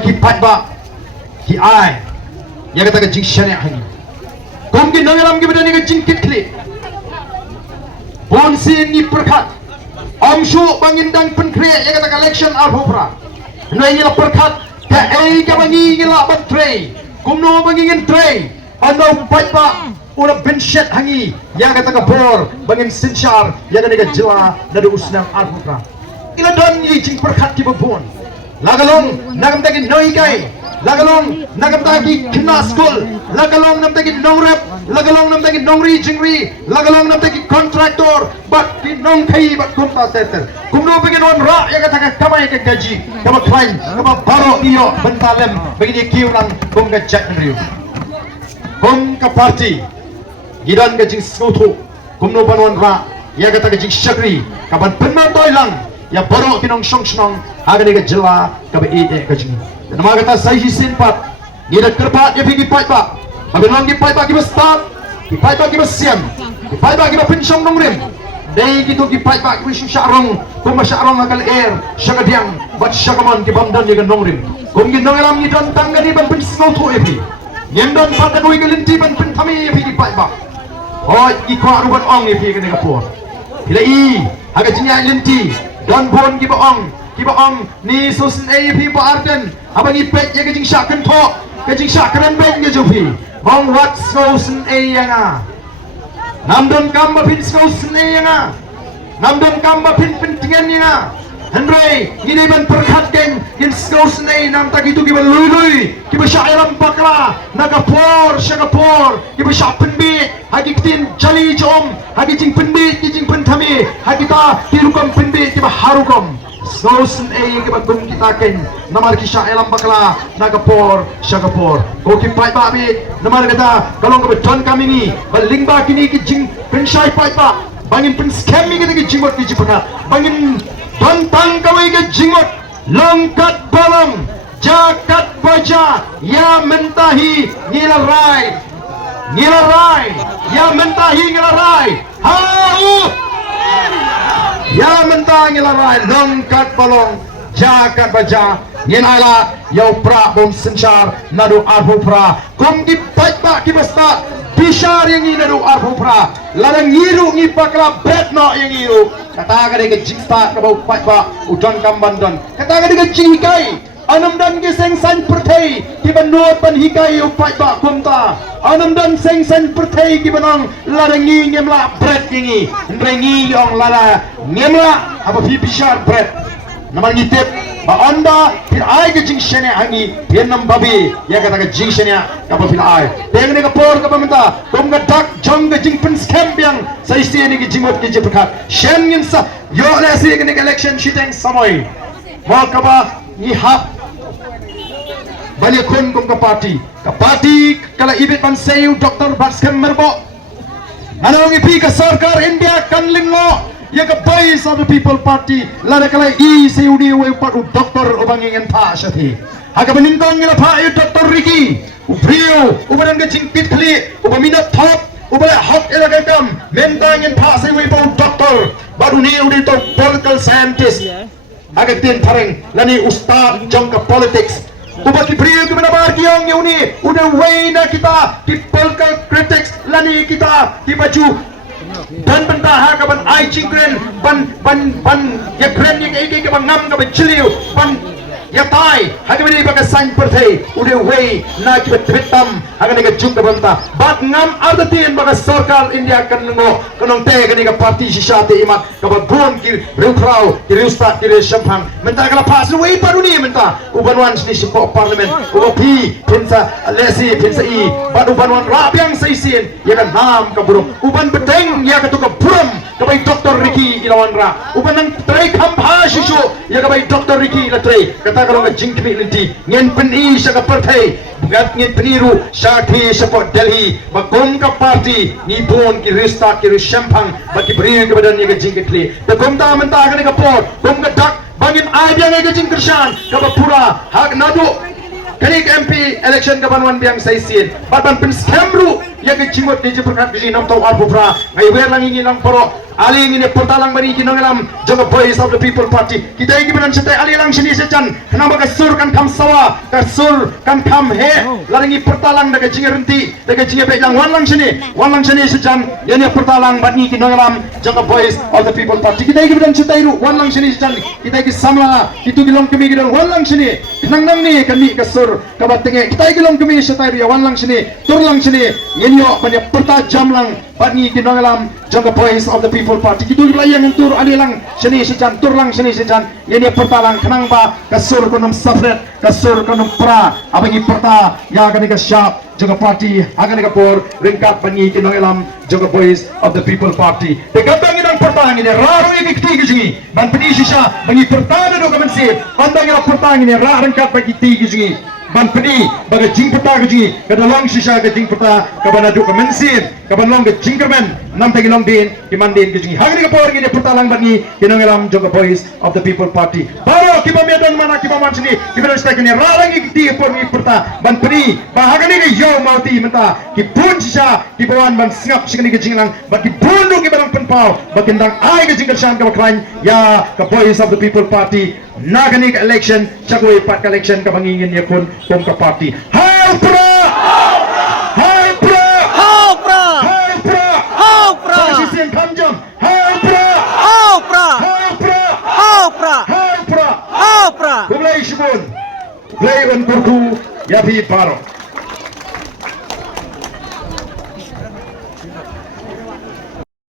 kipat ba ki ai ya kata ke jingshane hangi kom ki nangalam ki bedani ke jingkit kli bon sin ni perkat amshu bangindang penkriya ya kata ke election arhopra noi ngila perkat ka ai ka bangi ngila batre kumno bangingin tray ano pat ba una binshet hangi ya kata ke bor bangin sinchar ya kata ke jila nadu usnang arhopra ila don ni jing perkat ki bon lagalong nagam tagi noi kai lagalong nagam tagi kina school lagalong nam tagi nong rep lagalong nam tagi nong ri jingri lagalong nam tagi contractor but ki nong kai but kumta tetel kumno begin on ra ya kata kamai ke gaji kama klain kama baro iyo bentalem begini kiulang kum ke chat riu kum ka party gidan ke jing skutu kumno banon ra ya kata ke jing shakri kaban penna toilang ya baro kinong song aga ni ke jela ka be ide ka jing nama kata sai hisin pat ni da kerpat ya pigi pat ba abilong ki pat ba ki start ki pat ba ki siam ki pat ba ki pinsong nong rim dei gitu ki pat ba ki syarong ko ma syarong akal air syagadiang bat syagaman ki bamdan ni nong rim kum ki nong alam ni don tangga ni ban pin snow to epi yendon pat da doi gelinti ban pin thami ya pigi pat ba hoi ki ko ruban ong ni pigi ni ka por ila i aga jinya linti don bon ki baong ni susun AAP ba arden abang ipet ya kejing syak kentok kejing syak keren ben ke jupi mong wat susun A yang namdon kamba pin susun A yang namdon kamba pin pentingan yang Henry ini ban perkat geng in susun A nam tak itu ki ban lui ki ba syairam bakla nagapor syagapor ki ba syak penbit hagi kitin jali jom hagi jing penbit ki jing penthami hagi ta ki rukom penbit ki ba harukom Snowsen ay kibagong kita ken namar kisya elam bakla nagapor syagapor ko kipai ba bi namar kata kalong ko John kami ni baling ba kini ki jing pensai pai ba bangin pen scam mi ki jingot ki jipana bangin don tang kawai ki jingot longkat balong jakat baja ya mentahi ngilarai ya mentahi ngilarai hau ya mentang ilarai longkat balong jakat baja ngenala yau pra bom senchar nadu arhu pra kum di patba ki basta bishar yang nadu arhu pra larang ngiru ngi pakla bet no yang ngiru kata gade ke jingta ke bau patba udon kambandon kata gade ke jingai anam dan ke seng san perthai ki banot ban hikai upai ba kumta anam dan seng san perthai ki banang larangi ngemla bread ngi rengi yong lara ngemla apa fi bishar bread namar ngitip ba anda pir ai ke jing shene hangi yenam babi ya kata ke jing shene ka ba pir ai teng ne ka por ka pamenta kom ga dak jong ga jing pen scam biang sai si ne ki jingot ki jipka shen ngin sa yo le si ke ne election shiteng samoi mo ka ba ni hap banyak kon kum ke parti kala ibit ban sayu Dr. Baskem merbo anong ipi ke sarkar India kan lingo ya ke boys of the people party lada kala I sayu di we pat Dr. obangingen pa syati aga benintong ngila pa Dr. Ricky ubrio ubadan ke jingpit kli ubaminat top ubala hot elagam mentangin pa sayu we pa Dr. baru ni udi to political scientist aga tin pareng lani ustad jong ke politics Ubaki beriu ke benar kiong yang ni udah wayna kita di political critics lani kita di baju dan bentah kapan ai cingkren ban ya keren yang ini kapan ngam kapan ciliu ban ya tai hagi beri pakai sign perthai udah way na kita tweetam hagi ni kejung kapan ta bat ngam ardatin pakai sarkar India kan lengo kanong te kan ni parti sisate imat kapan bon ki reukrau ki reustat ki reshampang mentah kala pas way baru ni mentah ubanwan ni sepo parlimen upi pinsa lesi pinsa I bat ubanwan rabiang saisin ya kan nam kaburung uban bedeng ya ketuka buram kabai Dr. Ricky ilawan ra uban nang tray kampha sisu ya kabai Dr. Ricky la tray kata kalau ke jingkmi linti ngen peni sa ka partai bugat ngen peniru syati support Delhi bagong ka parti ni bon ki restart ki reshampang bagi beri ke badan ni ke jingkli te komta mentah ka ni ka pot kom ka dak bangin ai biang ke jingkershan ka pura hak nadu kani MP election ka banwan biang saisin badan pen scamru ya ke cimut di jeperkat di nam tau arbu pra ngai wer lang ingin lang poro ali ingin pertalang bani kinongelam jaga Voice of the People Party kita ingin benan setai ali lang sini sejan kenapa kasur kan kam sawa kasur kan kam he laringi pertalang daga jingerenti daga jinge lang wan lang sini sejan yani pertalang bani kinongelam jaga Voice of the People Party kita ingin benan setai ru wan lang sini sejan kita ingin samla itu gilong kami gilong wan lang sini nang ni kami kasur kabat tenge kita ingin kami setai ru ya wan lang sini tur lang sini yenyo banyak pertajam lang bani kinongelam jaga Voice of the People Party itu layang yang tur ali lang sini sejan tur lang sini sejan ini pertalang kenang ba kasur konum safret kasur konum pra abangi perta ya akan ka syap jaga party akan ka por ringkat bani kinongelam jaga Voice of the People Party degatang inang pertang ini raro ini ketiga jingi ban pedisi sya bagi pertang do kamensi pandang ila pertang ini ra ringkat bagi tiga jingi ban pedi baga jing peta gaji kada long sisa ga jing peta kabana du kamensin kaban long ga jingkermen nam tagi long din dimandin gaji hagni ka por ngine peta lang bani kinongelam jaga Voice of the People Party baro kiba medan mana kiba mansini kiba sta kini rarangi ti por ni peta ban pedi bahagani ga yo mauti menta ki pun sisa ki bawan ban singap sikani ga jinglang bagi bundu ki barang penpau bakindang ai ga jingker syam ka bakrain ya ka Voice of the People Party naganik election chakwe pat election ka bangingin ya kun kong ka party hai pra hai pra Hao pra! hai pra Hao pra! sisian kamjam hai pra Hao pra! hai pra Hao pra! hai pra Hao pra! kumlai shibun play on kurdu ya bi paro